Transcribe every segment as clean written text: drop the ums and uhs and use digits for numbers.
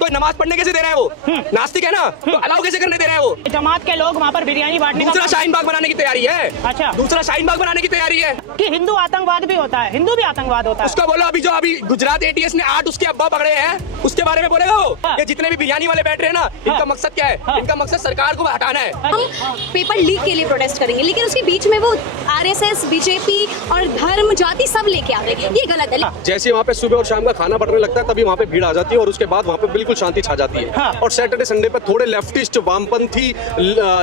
तो नमाज पढ़ने कैसे दे रहा है वो? नास्तिक है ना, तो अलाउ कैसे करने दे रहा है वो? जमात के लोग वहाँ पर बिरयानी बांटने दूसरा शाहीन बाग बनाने की तैयारी है। अच्छा, दूसरा शाहीन बाग बनाने की तैयारी है कि हिंदू आतंकवाद भी होता है, हिंदू भी आतंकवाद होता है। उसका बोलो। अभी जो अभी गुजरात एटीएस ने 8 उसके अब्बा पकड़े हैं, उसके बारे में बोलेगा वो? हाँ। ये जितने भी बिरयानी वाले बैठ रहे हैं ना, इनका मकसद क्या है? हाँ। इनका मकसद सरकार को हटाना है। हम पेपर लीक के लिए प्रोटेस्ट करेंगे, लेकिन उसके बीच में वो आरएसएस, बीजेपी और धर्म, जाति सब लेके आ गए, ये गलत है। जैसे वहाँ पे सुबह और शाम का खाना पड़ने लगता है, तभी वहाँ पे भीड़ आ जाती है और उसके बाद वहाँ पे बिल्कुल शांति छा जाती है। हाँ। और सैटरडे संडे पे थोड़े लेफ्टिस्ट, वामपंथी,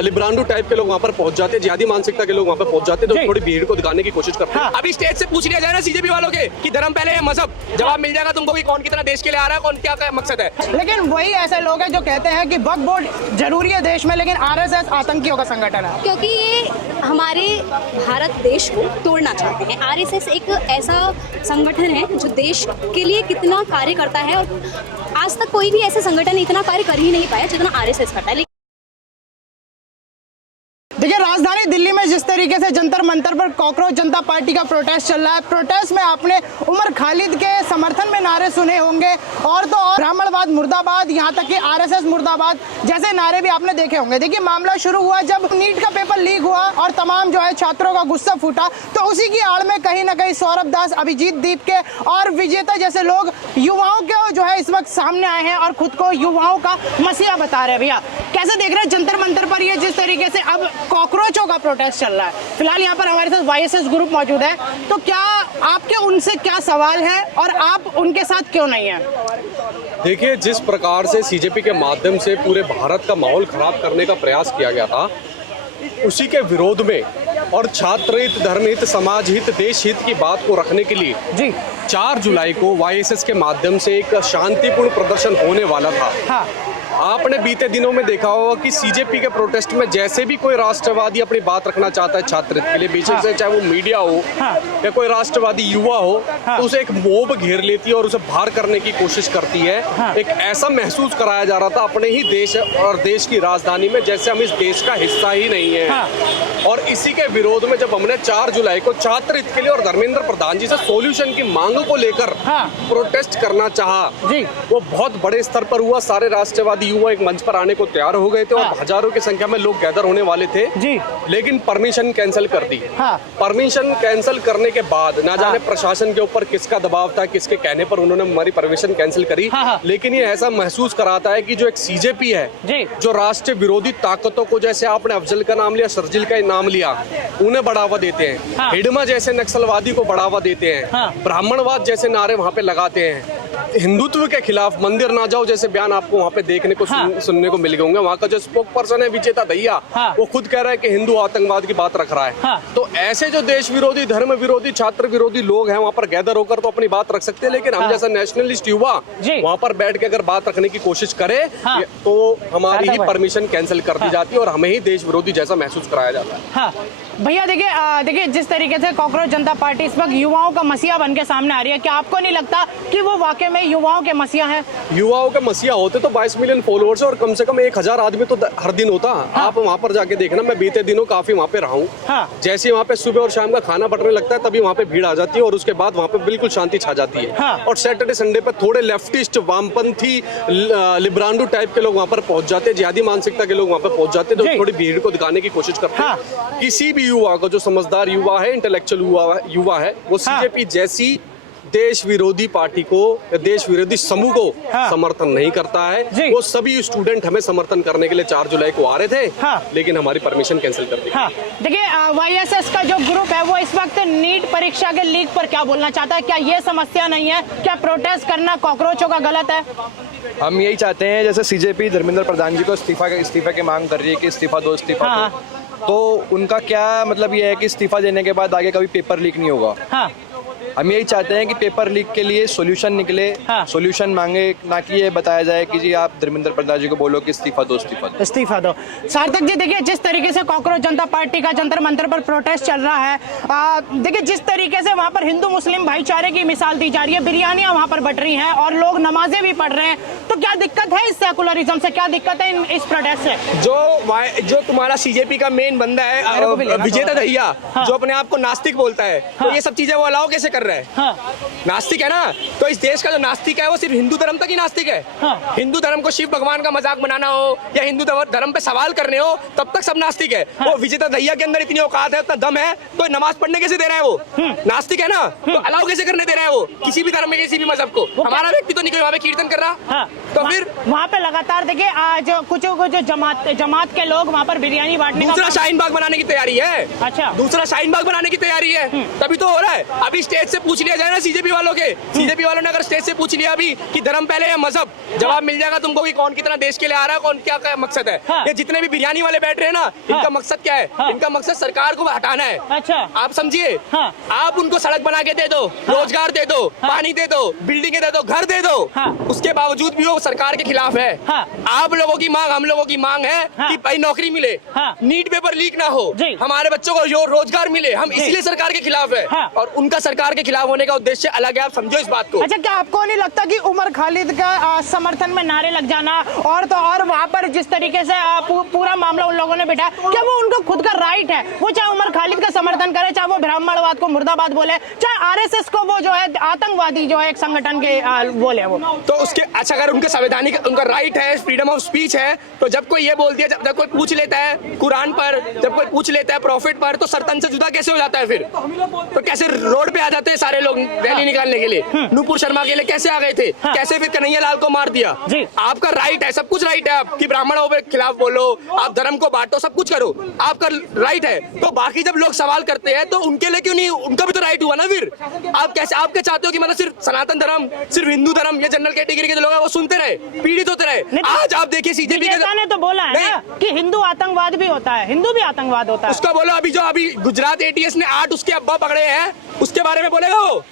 लिब्रांडो टाइप के लोग वहाँ पर पहुंच जाते हैं, जिहादी मानसिकता के लोग वहाँ पे पहुंच जाते हैं, तो थोड़ी भीड़ को दिखाने की कोशिश करते हैं। हाँ। अभी स्टेज से पूछ लिया जाए ना सीजेपी वालों के कि धर्म पहले है मजहब, जवाब मिल जाएगा तुमको कि कौन कितना देश के लिए आ रहा है, कौन क्या मकसद है। लेकिन वही ऐसे लोग हैं जो कहते हैं कि वक्फ बोर्ड जरूरी है देश में, लेकिन आरएसएस आतंकियों का संगठन है। क्योंकि ये हमारे भारत देश को तोड़ना चाहते हैं। आरएसएस एक ऐसा संगठन है जो देश के लिए कितना कार्य करता है, और आज तक कोई भी ऐसे संगठन इतना कार्य कर ही नहीं पाया जितना आरएसएस करता है। देखिए, राजधानी दिल्ली में जिस तरीके से जंतर मंतर पर कॉकरोच जनता पार्टी का प्रोटेस्ट चल रहा है, प्रोटेस्ट में आपने उमर खालिद के समर्थन में नारे सुने होंगे, और तो और ब्राह्मणवाद मुर्दाबाद, यहाँ तक कि आरएसएस मुर्दाबाद जैसे नारे भी आपने देखे होंगे। देखिए, मामला शुरू हुआ जब नीट का पेपर लीक हुआ और तमाम जो है छात्रों का गुस्सा फूटा, तो उसी की आड़ में कहीं ना कहीं सौरभ दास, अभिजीत दीप के और विजेता जैसे लोग युवाओं के जो है इस वक्त सामने आए हैं और खुद को युवाओं का मसीहा बता रहे हैं। भैया, कैसे देख रहे हैं जंतर मंतर पर ये जिस तरीके से अब कॉकरोचों का प्रोटेस्ट चल रहा है? फिलहाल यहाँ पर हमारे साथ वाईएसएस ग्रुप मौजूद है, तो क्या आपके उनसे क्या सवाल है और आप उनके साथ क्यों नहीं हैं? देखिए, जिस प्रकार से सीजेपी के माध्यम से पूरे भारत का माहौल खराब करने का प्रयास किया गया था, उसी के विरोध में और छात्र हित, धर्म हित, समाज हित, देश हित की बात को रखने के लिए जी 4 जुलाई को वाईएसएस के माध्यम से एक शांतिपूर्ण प्रदर्शन होने वाला था। हाँ। आपने बीते दिनों में देखा होगा कि सीजेपी के प्रोटेस्ट में जैसे भी कोई राष्ट्रवादी अपनी बात रखना चाहता है छात्र के लिए, बेशक से चाहे वो मीडिया हो या कोई राष्ट्रवादी युवा हो, तो उसे एक मोब घेर लेती है और उसे बाहर करने की कोशिश करती है। एक ऐसा महसूस कराया जा रहा था अपने ही देश और देश की राजधानी में जैसे हम इस देश का हिस्सा ही नहीं है। और इसी के विरोध में जब हमने 4 जुलाई को छात्र हित के लिए और धर्मेंद्र प्रधान जी से सॉल्यूशन की मांग को लेकर प्रोटेस्ट करना चाहा, वो बहुत बड़े स्तर पर हुआ। सारे राष्ट्रवादी युवा एक मंच पर आने को तैयार हो गए थे और हजारों की संख्या में लोग गैदर होने वाले थे जी। लेकिन परमिशन कैंसिल कर दी। परमिशन कैंसिल करने के बाद ना जाने प्रशासन के ऊपर किसका दबाव था, किसके कहने पर उन्होंने हमारी परमिशन कैंसिल करी। लेकिन ये ऐसा महसूस कराता है कि जो एक सीजेपी है, जो राष्ट्रीय विरोधी ताकतों को, जैसे आपने अफजल का नाम लिया, शर्जिल का नाम लिया, उन्हें बढ़ावा देते हैं, हिडमा जैसे नक्सलवादी को बढ़ावा देते हैं, ब्राह्मणवाद जैसे नारे वहाँ पे लगाते हैं, हिंदुत्व के खिलाफ मंदिर ना जाओ जैसे बयान आपको वहाँ पे देखने को सुनने को मिल गए होंगे। वहाँ का जो स्पोक पर्सन है विजेता दहिया, वो खुद कह रहा है कि हिंदू आतंकवाद की बात रख रहा है। तो ऐसे जो देश विरोधी, धर्म विरोधी, छात्र विरोधी लोग हैं वहाँ पर गैदर होकर तो अपनी बात रख सकते हैं, लेकिन हम जैसा नेशनलिस्ट युवा वहाँ पर बैठ के अगर बात रखने की कोशिश करे तो हमारी ही परमिशन कैंसिल कर दी जाती है और हमें ही देश विरोधी जैसा महसूस कराया जाता है। भैया, देखिए जिस तरीके से कॉकरोच जनता पार्टी इस वक्त युवाओं का मसीहा बन के सामने आ रही है, क्या आपको नहीं लगता कि वो वाकई में युवाओं के मसीहा हैं? युवाओं के मसीहा होते तो 22 मिलियन फॉलोअर्स और कम से कम 1000 आदमी तो हर दिन होता। आप वहाँ पर जाके देखना, मैं बीते दिनों काफी वहाँ पे रहा हूँ। जैसे वहाँ पे सुबह और शाम का खाना पड़ने लगता है, तभी वहाँ पे भीड़ आ जाती है और उसके बाद वहाँ पे बिल्कुल शांति छा जाती है। और सैटरडे संडे पे थोड़े लेफ्टिस्ट, वामपंथी, लिब्रांडो टाइप के लोग वहाँ पर पहुंच जाते हैं, जिहादी मानसिकता के लोग वहाँ पे पहुंच जाते हैं, तो थोड़ी भीड़ को दिखाने की कोशिश करते हैं। किसी भी युवा को, जो समझदार युवा है, इंटेलेक्चुअल युवा है, वो सीजेपी जैसी देश विरोधी पार्टी को, देश विरोधी समूह को समर्थन नहीं करता है। वो सभी स्टूडेंट हमें समर्थन करने के लिए 4 जुलाई को आ रहे थे, लेकिन हमारी परमिशन कैंसिल कर दी। देखिए, वाईएसएस का जो ग्रुप है वो इस वक्त नीट परीक्षा के लीक पर क्या बोलना चाहता है? क्या ये समस्या नहीं है? क्या प्रोटेस्ट करना कॉकरोचों का गलत है? हम यही चाहते हैं, जैसे सीजेपी धर्मेंद्र प्रधान जी को इस्तीफा की मांग कर रही है कि इस्तीफा दो, इस्तीफा दो, तो उनका क्या मतलब ये है कि इस्तीफा देने के बाद आगे कभी पेपर लीक नहीं होगा। हम यही चाहते हैं कि पेपर लीक के लिए सॉल्यूशन निकले, सॉल्यूशन मांगे, ना कि ये बताया जाए कि जी आप धर्मेंद्र प्रधान जी को बोलो कि इस्तीफा दो, इस्तीफा दो। सार्थक जी, देखिए जिस तरीके से कॉकरोच जनता पार्टी का जंतर मंतर पर प्रोटेस्ट चल रहा है, देखिए जिस तरीके से वहाँ पर हिंदू मुस्लिम भाईचारे की मिसाल दी जा रही है, बिरयानियां वहाँ पर बट रही हैं और लोग नमाजें भी पढ़ रहे हैं, तो क्या दिक्कत है इस सेकुलरिज्म से? क्या दिक्कत है इस प्रोटेस्ट से? जो तुम्हारा सीजेपी का मेन बंदा है विजेता दहिया, जो अपने आप को नास्तिक बोलता है, तो ये सब चीजें वो अलाउ कैसे कैसे कर रहा है? हाँ। नास्तिक है ना, तो इस देश का जो नास्तिक है वो सिर्फ हिंदू धर्म तक ही नास्तिक है। हाँ। हिंदू धर्म को शिव भगवान का मजाक बनाना हो या हिंदू धर्म पे सवाल करने हो तब तक सब नास्तिक है। हाँ। वो विजेता दहिया के अंदर इतनी औकात है, उतना दम है, तो नमाज पढ़ने कैसे दे रहा है वो? नास्तिक है ना, तो अलाउ कैसे करने दे रहा है वो किसी भी धर्म में किसी भी मजहब को? हमारा व्यक्ति तो नहीं वहाँ पे कीर्तन कर रहा। हाँ। तो फिर वहाँ पे लगातार देखिए आज कुछ जमात के लोग वहाँ पर बिरयानी बांटने का दूसरा शाहीन बाग बनाने की तैयारी है। अच्छा। दूसरा शाहीन बाग बनाने की तैयारी है, तभी तो हो रहा है। अभी स्टेज से पूछ लिया जाए ना सीजेपी वालों के, सीजेपी वालों ने अगर स्टेज से पूछ लिया अभी कि धर्म पहले या मजहब, जवाब मिल जाएगा तुमको कि कौन कितना देश के लिए आ रहा है, कौन क्या क्या मकसद है। हाँ। ये जितने भी बिरयानी वाले बैठ रहे हैं ना, इनका मकसद क्या है? हाँ। इनका मकसद सरकार को हटाना है। अच्छा। आप समझिए, हाँ। आप उनको सड़क बना के दे दो, रोजगार दे दो, पानी दे दो, बिल्डिंगें दे दो, घर दे दो, हाँ। उसके बावजूद भी वो सरकार के खिलाफ है। हाँ। आप लोगों की मांग, हम लोगों की मांग है हाँ। कि भाई नौकरी मिले, हाँ। नीट पेपर लीक ना हो, जी। हमारे बच्चों को जो रोजगार मिले, हम इसलिए सरकार के खिलाफ है। हाँ। और उनका सरकार के खिलाफ होने का उद्देश्य अलग है, आप समझो इस बात को। अच्छा, क्या आपको नहीं लगता कि उमर खालिद का समर्थन में नारे लग जाना और तो और वहाँ पर जिस तरीके से पूरा मामला उन लोगों ने बिठाया, क्या वो उनका खुद का राइट है? वो चाहे उमर खालिद का समर्थन करे, चाहे वो ब्राह्मणवाद को मुर्दाबाद बोले, चाहे आरएसएस को वो जो है आतंकवादी जो है एक संगठन के बोले वो, तो उसके अच्छा अगर उनका संवैधानिक उनका राइट है, फ्रीडम ऑफ स्पीच है, तो जब कोई ये बोल दिया, जब कोई पूछ लेता है कुरान पर, जब कोई पूछ लेता है प्रॉफिट पर, तो सरतन से जुदा कैसे हो जाता है फिर? तो कैसे रोड पे आ जाते हैं सारे लोग रैली निकालने के लिए? नूपुर शर्मा के लिए कैसे आ गए थे? कैसे फिर कन्हैया लाल को मार दिया? आपका राइट है, सब कुछ राइट है आपकी, ब्राह्मणों के खिलाफ बोलो, आप धर्म को बांटो, सब कुछ करो, आपका राइट है। तो बाकी जब लोग सवाल करते हैं तो उनके लिए क्यों नहीं? उनका भी तो राइट हुआ ना फिर। आप कैसे, आप क्या चाहते हो कि मतलब सिर्फ सनातन धर्म, सिर्फ हिंदू धर्म, ये जनरल कैटेगरी के जो लोग हैं वो सुनते रहे, पीड़ित होते रहे? आज आप देखिए सीजेपी ने तो बोला है ना कि हिंदू आतंकवाद भी होता है, हिंदू भी आतंकवाद होता है। उसका बोलो, अभी जो अभी गुजरात एटीएस ने 8 उसके अब्बा पकड़े हैं, उसके बारे में बोलेगा वो?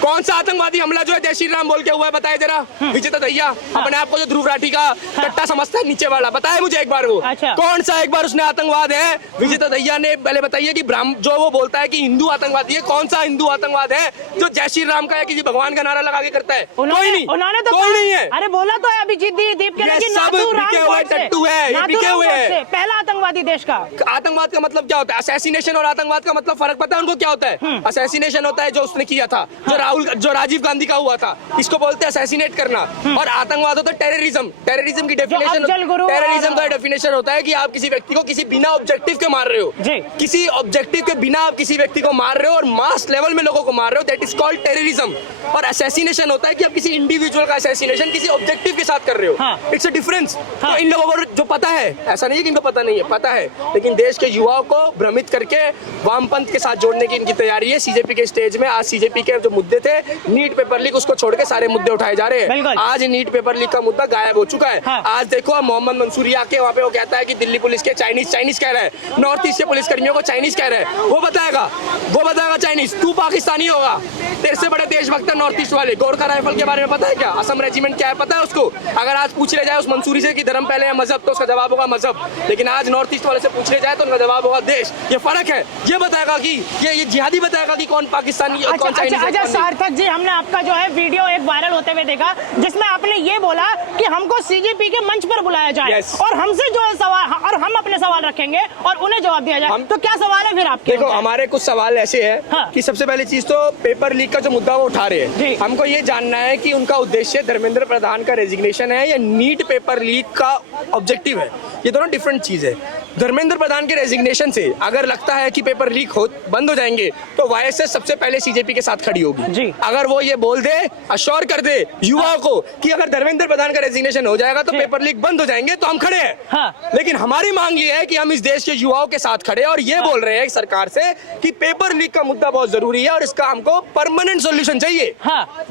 कौन सा आतंकवादी हमला जो है जय श्री राम बोल के हुआ है, बताए जरा। विजेता दहिया अपने आप को जो ध्रुव राठी का कट्टा समझता है नीचे वाला, बताए मुझे एक बार वो। अच्छा। कौन सा एक बार उसने आतंकवाद है? विजेता दहिया ने पहले बताइए कि जो वो बोलता है कि हिंदू आतंकवादी है, कौन सा हिंदू आतंकवाद है जो जय श्री राम का या किसी भगवान का नारा लगा के करता है? कोई नहीं, उन्होंने तो कोई नहीं है। अरे बोला तो है अभी दीप के ये सब बिके हुए टट्टू है, ये बिके हुए हैं। पहला आतंकवादी देश का। आतंकवाद का मतलब क्या होता है? असैसिनेशन और आतंकवाद का मतलब फर्क पता है उनको क्या होता है? असैसिनेशन होता है जो उसने किया था, जो राजीव गांधी का हुआ था, इसको बोलते हैं असैसिनेट करना। और आतंकवाद होता है टेररिज्म। टेररिज्म की डेफिनेशन, टेररिज्म का डेफिनेशन होता है कि आप किसी व्यक्ति को किसी बिना ऑब्जेक्टिव के मार रहे हो, किसी ऑब्जेक्टिव के बिना आप किसी व्यक्ति को मार रहे हो और मास लेवल में लोगों को मार रहे हो, दैट इज कॉल्ड टेररिज्म। और असैसिनेशन होता है कि आप किसी इंडिविजुअल का असैसिनेशन किसी ऑब्जेक्टिव के साथ कर रहे हो। It's a difference. तो इन लोगों को जो पता है, ऐसा नहीं है कि इनको पता नहीं है, पता है, लेकिन देश के युवाओं को भ्रमित करके वामपंथ के साथ जोड़ने की इनकी तैयारी है। सीजेपी के स्टेज में आज सीजेपी के जो मुद्दे थे, नीट पेपर लीक, उसको छोड़ के सारे मुद्दे उठाए जा रहे हैं। आज नीट पेपर लीक का मुद्दा गायब हो चुका है। आज देखो मोहम्मद मंसूरी आके वहाँ पे वो कहता है कि दिल्ली पुलिस के चाइनीज कह रहा है, नॉर्थ ईस्ट के पुलिस कर्मियों को चाइनीज कह रहा है। वो बताएगा चाइनीज, तू पाकिस्तानी होगा। तेरे से बड़े देशभक्त नॉर्थ ईस्ट वाले। गोरखा राइफल के बारे में पता है क्या? असम रेजिमेंट क्या है पता है उसको? अगर आज पूछ ले जाए उस मंसूरी से कि धर्म पहले या मजहब, तो उसका जवाब होगा मजहब। लेकिन आज नॉर्थ ईस्ट वाले से पूछ ले जाए तो उनका जवाब होगा देश। ये फर्क है। ये बताएगा कि ये जिहादी बताएगा कि कौन पाकिस्तानी और कौन चाइनीज। अच्छा सार्थक जी, हमने आपका जो है वीडियो एक वायरल होते हुए देखा जिसमें आपने ये बोला कि हमको सीजेपी के मंच पर बुलाया जाए और हमसे जो है सवाल, और हम अपने सवाल रखेंगे और उन्हें जवाब दिया जाए। तो क्या सवाल है फिर आपके? देखो, हमारे कुछ सवाल ऐसे हैं कि सबसे पहली चीज तो पेपर लीक का जो मुद्दा वो उठा रहे हैं, हमको ये जानना है कि उनका उद्देश्य धर्मेंद्र प्रधान का रेजिग्नेशन है या नीट पेपर लीक का ऑब्जेक्टिव है। ये दोनों डिफरेंट चीज है। धर्मेंद्र प्रधान के रेजिग्नेशन से अगर लगता है कि पेपर लीक बंद हो जाएंगे तो वाईएसएस सबसे पहले सीजेपी के साथ खड़ी होगी। अगर वो ये बोल दे, अश्योर कर दे युवाओं को कि अगर धर्मेंद्र प्रधान का रेजिग्नेशन हो जाएगा तो पेपर लीक बंद हो जाएंगे, तो हम खड़े हैं। लेकिन हमारी मांग ये है कि हम इस देश के युवाओं के साथ खड़े और ये बोल रहे हैं सरकार से कि पेपर लीक का मुद्दा बहुत जरूरी है और इसका हमको परमानेंट सोल्यूशन चाहिए।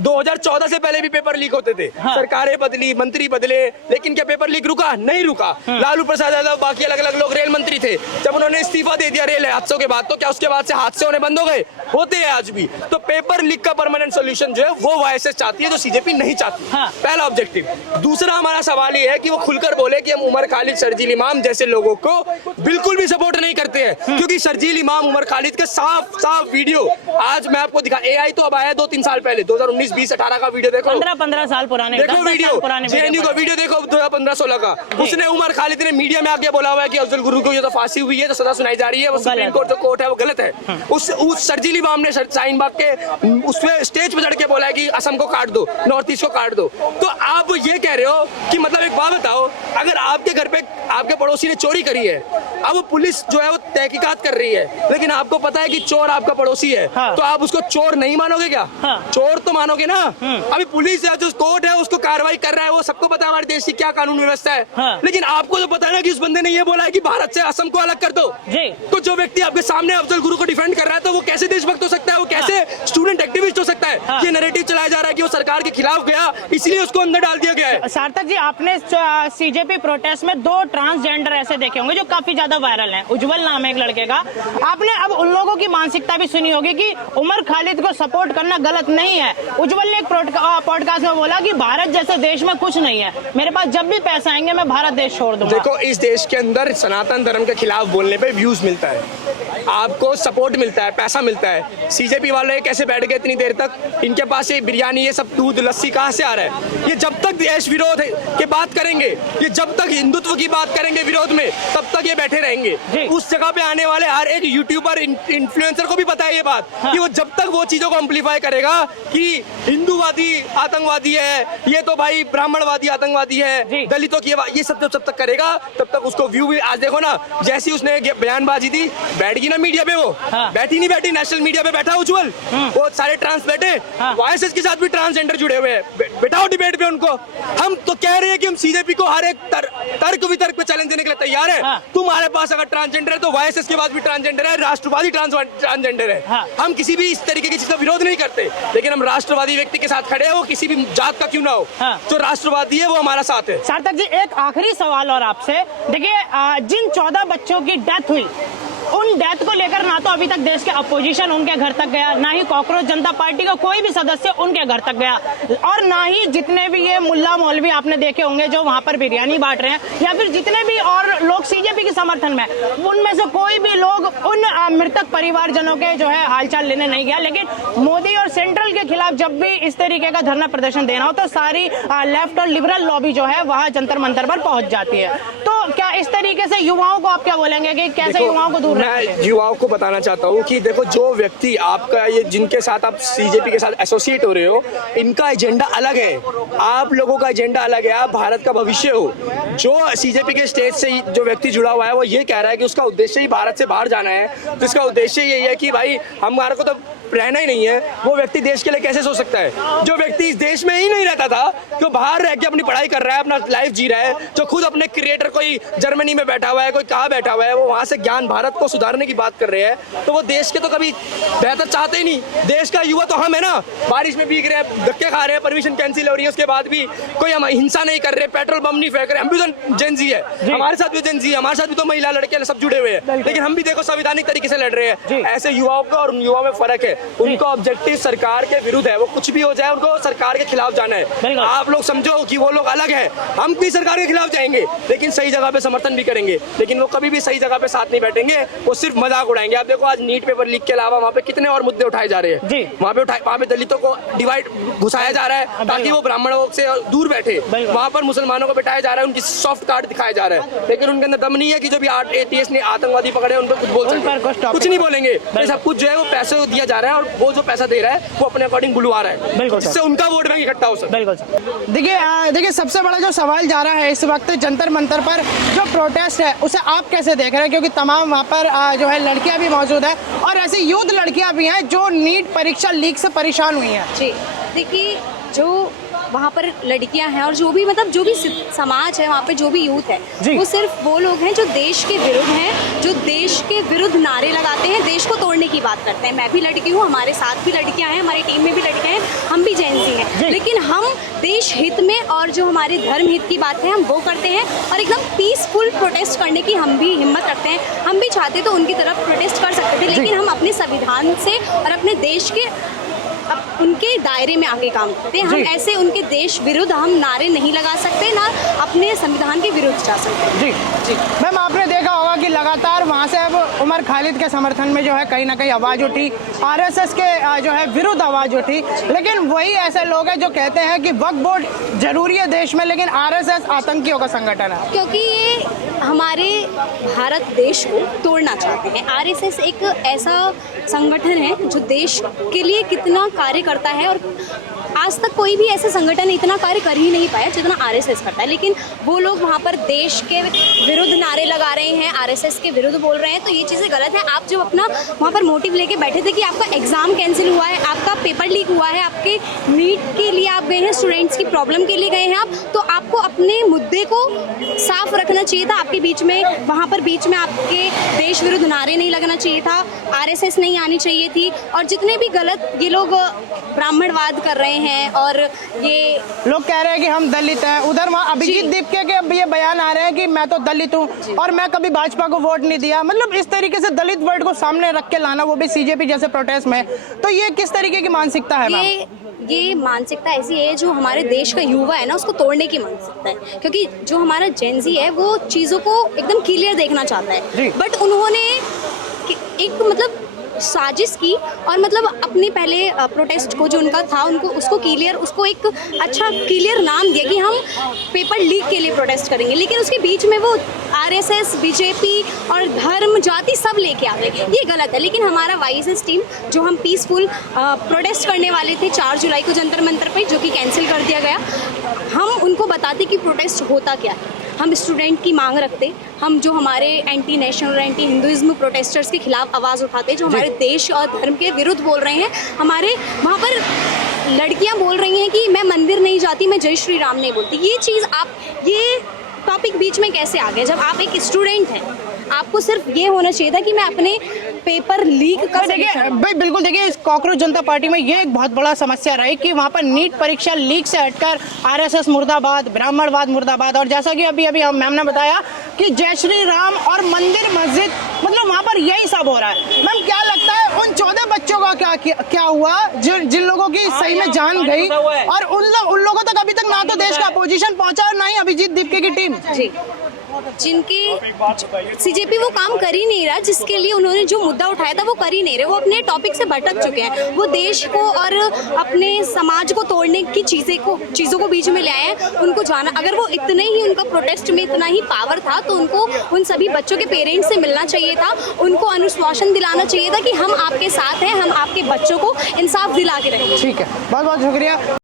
2014 से पहले भी पेपर लीक होते थे, सरकारें बदली, मंत्री बदले, लेकिन क्या पेपर लीक रुका? नहीं रुका। लालू प्रसाद यादव, बाकी अलग अलग लोग रेल मंत्री थे, जब उन्होंने इस्तीफा दे दिया रेल हादसों के बाद, तो क्या उसके बाद से हादसे होने बंद हो गए? होते हैं आज भी। तो पेपर लीक का परमानेंट सॉल्यूशन जो है वो वाईएसएस चाहती है, जो सीजेपी नहीं चाहती। पहला ऑब्जेक्टिव। दूसरा हमारा सवाल ये है कि वो खुलकर बोले कि हम उमर खालिद, शर्जील इमाम जैसे लोगों को बिल्कुल भी सपोर्ट नहीं करते हैं, क्योंकि शर्जील इमाम, उमर खालिद के साफ साफ वीडियो आज मैं आपको दिखा। एआई तो अब आया 2-3 साल पहले, 2019, 20, 18 का वीडियो देखो, 15 साल पुराने देखो वीडियो, जेएनयू का वीडियो देखो 2015 2015-16 का, उसने उमर खालिद ने मीडिया में आके बोला हुआ है कि अफजल गुरु को जो तो फांसी हुई है, तो सजा सुनाई जा रही है, वो सुप्रीम कोर्ट जो कोर्ट है वो गलत है। उस शर्जीली बाम ने शाहीन बाग के उसमें स्टेज पे चढ़ के बोला है कि असम को काट दो, नॉर्थ ईस्ट को काट दो। तो आप ये कह रहे हो कि मतलब एक बात बताओ, अगर आपके घर पे आपके पड़ोसी ने चोरी करी है, अब पुलिस जो है वो तहकीकात कर रही है, लेकिन आपको पता है कि चोर आपका पड़ोसी है, तो आप उसको चोर नहीं मानोगे क्या? चोर तो मानोगे ना। अभी पुलिस है, जो कोर्ट है उसको कार्रवाई कर रहा है, वो सबको पता है हमारे देश की क्या कानून व्यवस्था है। लेकिन आपको तो पता है ना कि उस बंदे ने ये बोला है कि भारत से असम को अलग कर दो। तो जो व्यक्ति आपके सामने अफजल गुरु को डिफेंड कर रहा है, तो वो कैसे देशभक्त हो सकता है, वो कैसे स्टूडेंट एक्टिविस्ट हो सकता है? ये नैरेटिव चलाया जा रहा है कि वो सरकार के खिलाफ गया, इसलिए उसको अंदर डाल दिया गया है। सार्थक जी, आपने सीजेपी प्रोटेस्ट में 2 ट्रांसजेंडर ऐसे देखे होंगे जो काफी ज्यादा वायरल हैं। उज्जवल नाम है एक लड़के का। आपने अब उन लोगों की मानसिकता भी सुनी होगी कि उमर खालिद को सपोर्ट करना गलत नहीं है। उज्जवल ने एक पॉडकास्ट में बोला कि भारत जैसे देश में कुछ नहीं है, मेरे पास जब भी पैसा आएंगे मैं भारत देश छोड़ दूंगा। देखो, इस देश के अंदर सनातन धर्म के खिलाफ बोलने पे व्यूज मिलता है, आपको सपोर्ट मिलता है, पैसा मिलता है। सीजेपी वाले कैसे बैठ गए इतनी देर तक? इनके पास ये बिरयानी, ये सब दूध लस्सी कहाँ से आ रहा है? ये जब तक देश विरोध की बात करेंगे, ये जब तक हिंदुत्व की बात करेंगे विरोध में, तब तक ये बैठे रहेंगे। उस जगह पे आने वाले हर एक यूट्यूबर, इन्फ्लुएंसर को भी पता है ये बात, कि वो जब तक वो चीजों को अम्पलीफाई करेगा कि हिंदूवादी आतंकवादी है, ये तो भाई ब्राह्मणवादी आतंकवादी है, दलितों की ये सब जब तक करेगा, तब तक उसको व्यू भी। आज देखो ना, जैसी उसने बयानबाजी दी, बैठ गई ना मीडिया पे, वो बैठी नहीं बैठी, नेशनल मीडिया पे बैठा उज्जवल, वो सारे ट्रांस बैठे, वायसेस के साथ भी ट्रांसजेंडर जुड़े हुए हैं, बैठाओ डिबेट पे उनको। हम तो कह रहे हैं कि हम सीजेपी को हर एक तर्क वितर्क पे चैलेंज देने के लिए तैयार है। तुम्हारे पास अगर ट्रांसजेंडर है तो वायसेस के बाद भी ट्रांसजेंडर है, राष्ट्रवादी ट्रांसजेंडर है। हम किसी भी इस तरीके की चीज का विरोध नहीं करते, लेकिन हम राष्ट्रवादी व्यक्ति के साथ खड़े हैं, वो किसी भी जात का क्यों ना हो, जो राष्ट्रवादी है वो हमारा साथ है। सार्थक जी, एक आखिरी सवाल और आपसे। देखिए, जिन 14 बच्चों की डेथ हुई, उन डेथ को लेकर ना तो अभी तक देश के अपोजिशन उनके घर तक गया, ना ही कॉकरोच जनता पार्टी का कोई भी सदस्य उनके घर तक गया, और ना ही जितने भी ये मुल्ला मौलवी आपने देखे होंगे जो वहां पर बिरयानी बांट रहे हैं, या फिर जितने भी और लोग सीजेपी के समर्थन में, उनमें से कोई भी लोग उन मृतक परिवारजनों के जो है हालचाल लेने नहीं गया। लेकिन मोदी और सेंट्रल के खिलाफ जब भी इस तरीके का धरना प्रदर्शन देना हो, तो सारी लेफ्ट और लिबरल लॉबी जो है वहां जंतर मंतर पर पहुंच जाती है। तो क्या इस तरीके से युवाओं को आप क्या बोलेंगे कि कैसे युवाओं को दूर? मैं युवाओं को बताना चाहता हूँ कि देखो, जो व्यक्ति आपका ये जिनके साथ आप सीजेपी के साथ एसोसिएट हो रहे हो, इनका एजेंडा अलग है, आप लोगों का एजेंडा अलग है, आप भारत का भविष्य हो। जो सीजेपी के स्टेज से जो व्यक्ति जुड़ा हुआ है, वो ये कह रहा है कि उसका उद्देश्य ही भारत से बाहर जाना है, तो इसका उद्देश्य यही है कि भाई हमारे को तो रहना ही नहीं है। वो व्यक्ति देश के लिए कैसे सोच सकता है? जो व्यक्ति इस देश में ही नहीं रहता था, जो बाहर रह के अपनी पढ़ाई कर रहा है, अपना लाइफ जी रहा है, जो खुद अपने क्रिएटर, कोई जर्मनी में बैठा हुआ है, कोई कहाँ बैठा हुआ है, वो वहां से ज्ञान भारत को सुधारने की बात कर रहे हैं, तो वो देश के तो कभी बेहतर चाहते ही नहीं। देश का युवा तो हम है ना, बारिश में भीग रहे हैं, धक्के खा रहे हैं, परमिशन कैंसिल हो रही है, उसके बाद भी कोई हम हिंसा नहीं कर रहे, पेट्रोल बम नहीं फेंक रहे। हम भी तो जेनजी है, हमारे साथ भी जेनजी है, हमारे साथ भी तो महिला लड़के सब जुड़े हुए हैं, लेकिन हम भी देखो संवैधानिक तरीके से लड़ रहे हैं। ऐसे युवाओं का और उन युवाओं में फर्क है। उनको ऑब्जेक्टिव सरकार के विरुद्ध है, वो कुछ भी हो जाए उनको सरकार के खिलाफ जाना है। आप लोग समझो कि वो लोग अलग है, हम भी सरकार के खिलाफ जाएंगे, लेकिन सही जगह पे समर्थन भी करेंगे, लेकिन वो कभी भी सही जगह पे साथ नहीं बैठेंगे, वो सिर्फ मजाक उड़ाएंगे। आप देखो, आज नीट पेपर लीक के अलावा वहाँ पे कितने और मुद्दे उठाए जा रहे हैं। वहाँ पे दलितों को डिवाइड घुसाया जा रहा है ताकि वो ब्राह्मणों से दूर बैठे, वहाँ पर मुसलमानों को बैठाया जा रहा है, उनकी सॉफ्ट कार्ड दिखाया जा रहा है, लेकिन उनके अंदर दम नहीं है कि जो भी ATS ने आतंकवादी पकड़े उन पर कुछ बोल सकते, कुछ नहीं बोलेंगे। सब कुछ जो है वो पैसे दिया जा रहा है, और वो जो पैसा दे रहा है वो अपने अकॉर्डिंग बुलवा रहा है, बिल्कुल, जिससे उनका वोट बैंक इकट्ठा हो सके। बिल्कुल सर। देखिए सबसे बड़ा जो सवाल जा रहा है इस वक्त जंतर मंतर पर जो प्रोटेस्ट है, उसे आप कैसे देख रहे हैं? क्योंकि तमाम वहाँ पर जो है लड़कियां भी मौजूद है, और ऐसी यूथ लड़कियां भी हैं जो नीट परीक्षा लीक से परेशान हुई हैं। जी, देखिए, जो वहाँ पर लड़कियां हैं और जो भी मतलब जो भी समाज है वहाँ पे, जो भी यूथ है, वो सिर्फ वो लोग हैं जो देश के विरुद्ध हैं, जो देश के विरुद्ध नारे लगाते हैं, देश को तोड़ने की बात करते हैं। मैं भी लड़की हूँ, हमारे साथ भी लड़कियां हैं, हमारी टीम में भी लड़कियां हैं, हम भी जेनजी हैं, लेकिन हम देश हित में और जो हमारे धर्म हित की बात है हम वो करते हैं, और एकदम पीसफुल प्रोटेस्ट करने की हम भी हिम्मत रखते हैं। हम भी चाहते तो उनकी तरफ प्रोटेस्ट कर सकते थे, लेकिन हम अपने संविधान से और अपने देश के उनके दायरे में आके काम करते हैं। हम ऐसे उनके देश विरुद्ध हम नारे नहीं लगा सकते, ना अपने अपने संविधान के विरुद्ध जा सकते हैं। जी जी मैम, आपने देखा होगा कि लगातार वहाँ से अब उमर खालिद के समर्थन में जो है कहीं ना कहीं आवाज़ उठी, आरएसएस के जो है विरुद्ध आवाज़ उठी, लेकिन वही ऐसे लोग हैं जो कहते हैं कि वक्फ बोर्ड जरूरी है देश में, लेकिन आरएसएस आतंकियों का संगठन है। क्योंकि ये हमारे भारत देश को तोड़ना चाहते हैं। आरएसएस एक ऐसा संगठन है जो देश के लिए कितना कार्य करता है, और आज तक कोई भी ऐसा संगठन इतना कार्य कर ही नहीं पाया जितना आरएसएस करता है। लेकिन वो लोग वहाँ पर देश के विरुद्ध नारे लगा रहे हैं, आरएसएस के विरुद्ध बोल रहे हैं, तो ये चीज़ें गलत है। आप जो अपना वहाँ पर मोटिव लेके बैठे थे कि आपका एग्ज़ाम कैंसिल हुआ है, आपका पेपर लीक हुआ है, आपके नीट के लिए आप गए हैं, स्टूडेंट्स की प्रॉब्लम के लिए गए हैं आप, तो आपको अपने मुद्दे को साफ रखना चाहिए था। आपके बीच में वहाँ पर बीच में आपके देश विरुद्ध नारे नहीं लगना चाहिए था, आरएसएस नहीं आनी चाहिए थी। और जितने भी गलत ये लोग ब्राह्मणवाद कर रहे हैं और ये लोग कह रहे हैं कि हम दलित हैं, उधर वहाँ अभिजीत दीपके के अब ये बयान आ रहे हैं कि मैं तो दलित हूँ और मैं कभी भाजपा को वोट नहीं दिया। मतलब इस तरीके से दलित वर्ड को सामने रख के लाना, वो भी सीजेपी जैसे प्रोटेस्ट में, तो ये किस तरीके की मानसिकता है मैम? ये मानसिकता ऐसी है जो हमारे देश का युवा है ना, उसको तोड़ने की मानसिकता है। क्योंकि जो हमारा जेनजी है वो चीज़ों को एकदम क्लियर देखना चाहता है, बट उन्होंने एक मतलब साजिश की और मतलब अपने पहले प्रोटेस्ट को जो उनका था उनको उसको क्लियर, उसको एक अच्छा क्लियर नाम दिया कि हम पेपर लीक के लिए प्रोटेस्ट करेंगे, लेकिन उसके बीच में वो आरएसएस, बीजेपी और धर्म जाति सब लेके आ गए। ये गलत है। लेकिन हमारा वाईएसएस टीम जो हम पीसफुल प्रोटेस्ट करने वाले थे 4 जुलाई को जंतर मंतर पे, जो कि कैंसिल कर दिया गया, हम उनको बताते कि प्रोटेस्ट होता क्या है। हम स्टूडेंट की मांग रखते, हम जो हमारे एंटी नेशनल और एंटी हिंदुइज्म प्रोटेस्टर्स के खिलाफ आवाज़ उठाते, जो हमारे देश और धर्म के विरुद्ध बोल रहे हैं। हमारे वहाँ पर लड़कियाँ बोल रही हैं कि मैं मंदिर नहीं जाती, मैं जय श्री राम नहीं बोलती। ये चीज़ ये टॉपिक बीच में कैसे आ गया? जब आप एक स्टूडेंट हैं, आपको सिर्फ ये होना चाहिए था कि मैं अपने पेपर लीक कर। देखिए भाई, बिल्कुल देखिए, इस कॉकरोच जनता पार्टी में ये एक बहुत बड़ा समस्या रही कि वहाँ पर नीट परीक्षा लीक से हटकर आरएसएस मुर्दाबाद, ब्राह्मणवाद मुर्दाबाद, और जैसा कि अभी मैम ने बताया कि जय श्री राम और मंदिर मस्जिद, मतलब वहाँ पर यही सब हो रहा है। मैम क्या लगता है उन 14 बच्चों का क्या हुआ जिन लोगों की सही में जान गई, और उन लोगों तक अभी तक ना तो देश का अपोजिशन पहुंचा और ना ही अभिजीत दीपके की टीम? जी, जिनकी सीजेपी वो काम कर ही नहीं रहा, जिसके लिए उन्होंने जो मुद्दा उठाया था वो कर ही नहीं रहे। वो अपने टॉपिक से भटक चुके हैं। वो देश को और अपने समाज को तोड़ने की चीज़ों को बीच में ले आए हैं। उनको जाना, अगर वो इतने ही, उनका प्रोटेस्ट में इतना ही पावर था, तो उनको उन सभी बच्चों के पेरेंट्स से मिलना चाहिए था, उनको अनुश्वासन दिलाना चाहिए था कि हम आपके साथ हैं, हम आपके बच्चों को इंसाफ दिला के रहेंगे। ठीक है, बहुत बहुत शुक्रिया।